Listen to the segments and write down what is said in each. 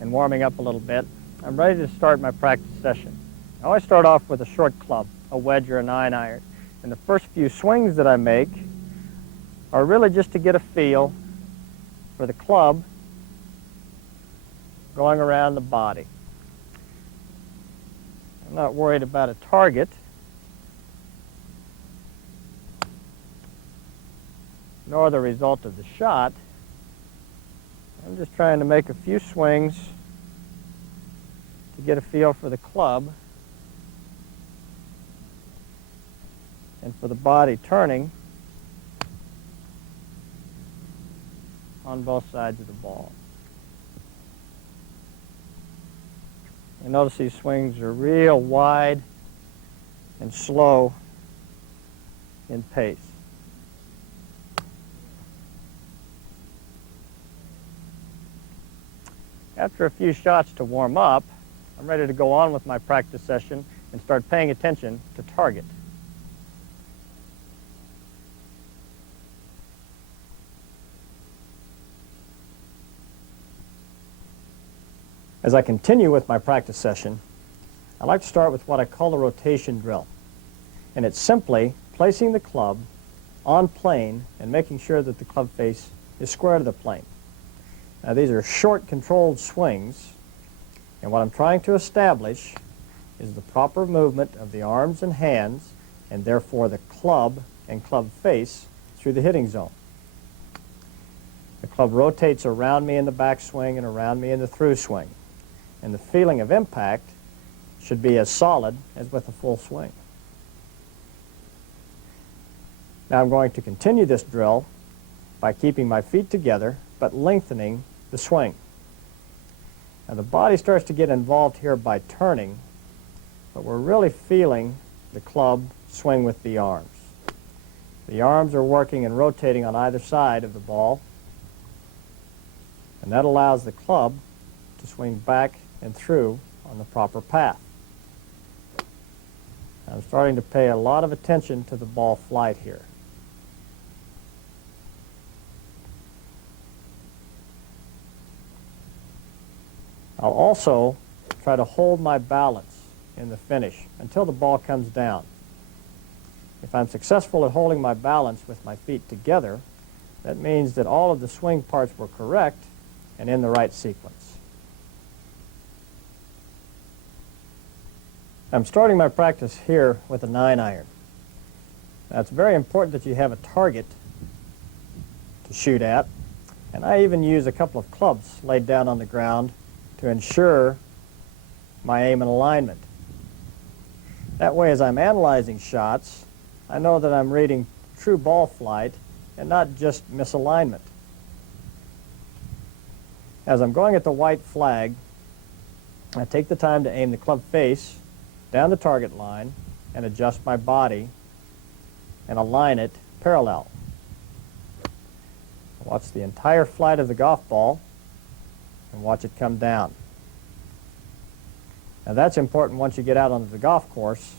and warming up a little bit, I'm ready to start my practice session. I always start off with a short club, a wedge or a 9-iron. And the first few swings that I make are really just to get a feel for the club going around the body. I'm not worried about a target, nor the result of the shot. I'm just trying to make a few swings to get a feel for the club and for the body turning on both sides of the ball. You notice these swings are real wide and slow in pace. After a few shots to warm up, I'm ready to go on with my practice session and start paying attention to target. As I continue with my practice session, I like to start with what I call the rotation drill. And it's simply placing the club on plane and making sure that the club face is square to the plane. Now, these are short, controlled swings, and what I'm trying to establish is the proper movement of the arms and hands, and therefore the club and club face through the hitting zone. The club rotates around me in the backswing and around me in the through swing, and the feeling of impact should be as solid as with a full swing. Now I'm going to continue this drill by keeping my feet together but lengthening the swing. Now the body starts to get involved here by turning, but we're really feeling the club swing with the arms. The arms are working and rotating on either side of the ball, and that allows the club to swing back and through on the proper path. I'm starting to pay a lot of attention to the ball flight here. I'll also try to hold my balance in the finish until the ball comes down. If I'm successful at holding my balance with my feet together, that means that all of the swing parts were correct and in the right sequence. I'm starting my practice here with a 9-iron. Now, it's very important that you have a target to shoot at, and I even use a couple of clubs laid down on the ground to ensure my aim and alignment. That way, as I'm analyzing shots, I know that I'm reading true ball flight and not just misalignment. As I'm going at the white flag, I take the time to aim the club face down the target line and adjust my body and align it parallel. Watch the entire flight of the golf ball and watch it come down. Now that's important once you get out onto the golf course,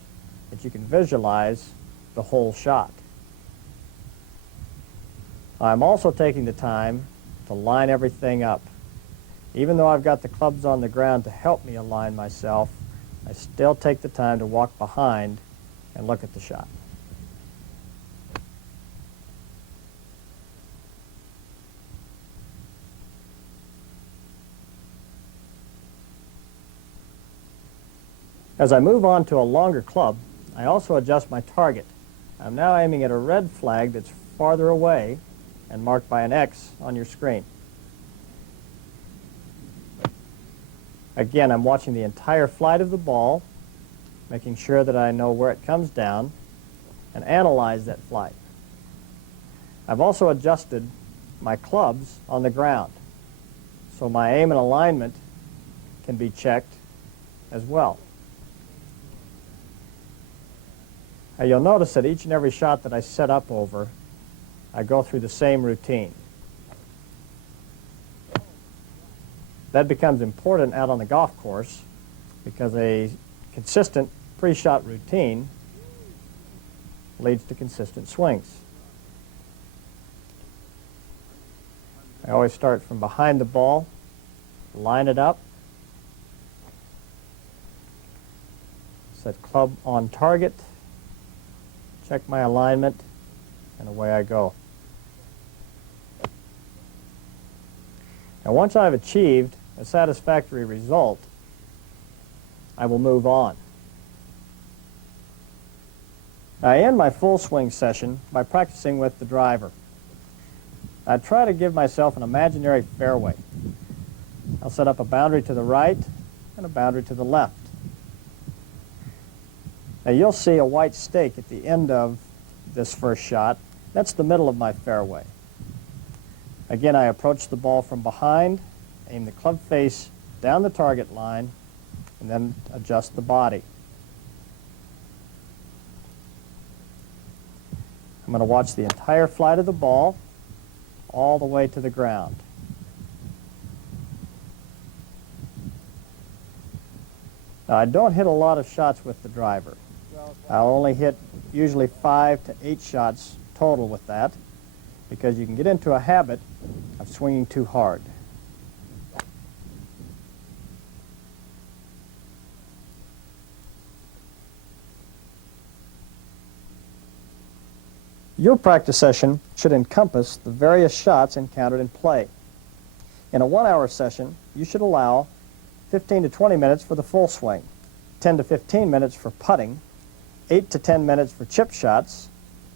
that you can visualize the whole shot. I'm also taking the time to line everything up. Even though I've got the clubs on the ground to help me align myself, I still take the time to walk behind and look at the shot. As I move on to a longer club, I also adjust my target. I'm now aiming at a red flag that's farther away and marked by an X on your screen. Again, I'm watching the entire flight of the ball, making sure that I know where it comes down, and analyze that flight. I've also adjusted my clubs on the ground, so my aim and alignment can be checked as well. Now you'll notice that each and every shot that I set up over, I go through the same routine. That becomes important out on the golf course because a consistent pre-shot routine leads to consistent swings. I always start from behind the ball line it up, set club on target, check my alignment, and away I go. Now once I've achieved a satisfactory result, I will move on. I end my full swing session by practicing with the driver. I try to give myself an imaginary fairway. I'll set up a boundary to the right and a boundary to the left. Now you'll see a white stake at the end of this first shot. That's the middle of my fairway. Again, I approach the ball from behind, aim the club face down the target line, and then adjust the body. I'm going to watch the entire flight of the ball all the way to the ground. Now, I don't hit a lot of shots with the driver. I'll only hit usually 5 to 8 shots total with that, because you can get into a habit of swinging too hard. Your practice session should encompass the various shots encountered in play. In a 1-hour session, you should allow 15 to 20 minutes for the full swing, 10 to 15 minutes for putting, 8 to 10 minutes for chip shots,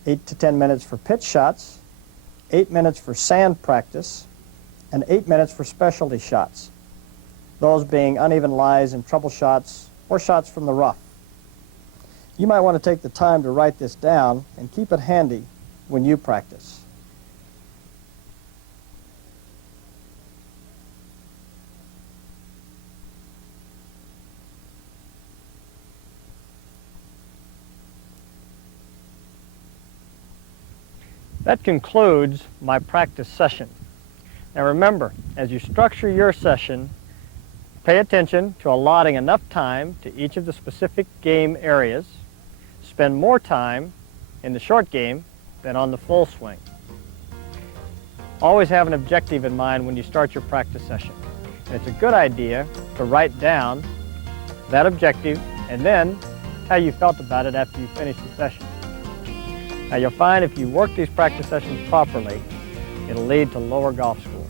8 to 10 minutes for pitch shots, 8 minutes for sand practice, and 8 minutes for specialty shots, those being uneven lies and trouble shots or shots from the rough. You might want to take the time to write this down and keep it handy when you practice. That concludes my practice session. Now remember, as you structure your session, pay attention to allotting enough time to each of the specific game areas. Spend more time in the short game than on the full swing. Always have an objective in mind when you start your practice session. And it's a good idea to write down that objective and then how you felt about it after you finish the session. Now you'll find if you work these practice sessions properly, it'll lead to lower golf scores.